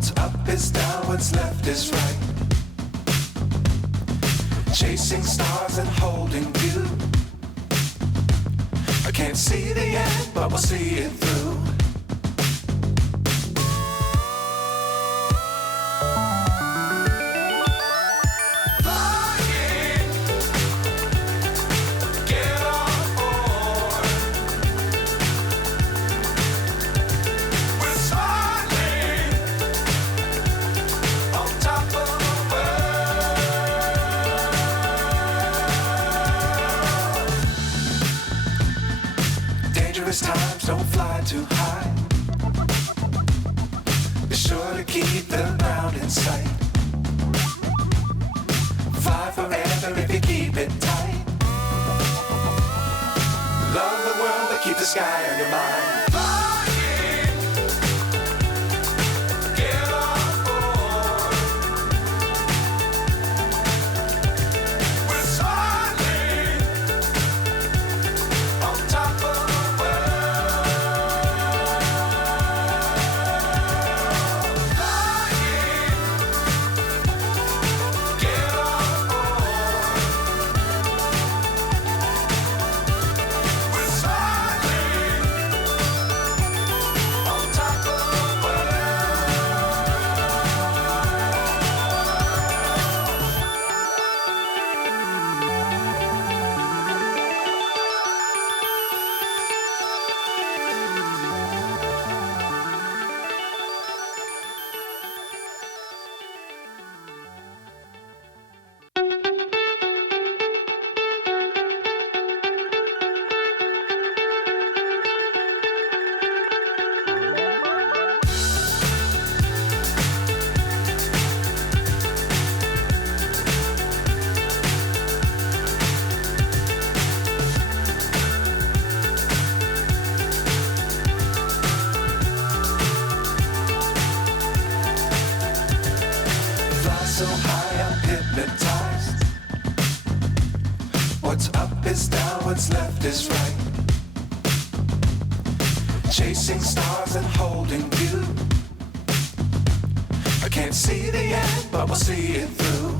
What's up is down, what's left is right. Chasing stars and holding you. I can't see the end, but we'll see it through. Times don't fly too high. Be sure to keep the ground in sight. Fly forever if you keep it tight. Love the world but keep the sky on your mind. So high I'm hypnotized. What's up is down, what's left is right. Chasing stars and holding you. I can't see the end, but we'll see it through.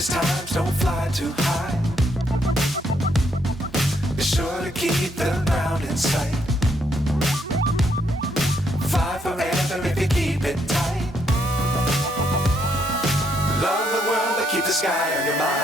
Times don't fly too high. Be sure to keep the ground in sight. Fly forever if you keep it tight. Love the world but keep the sky on your mind.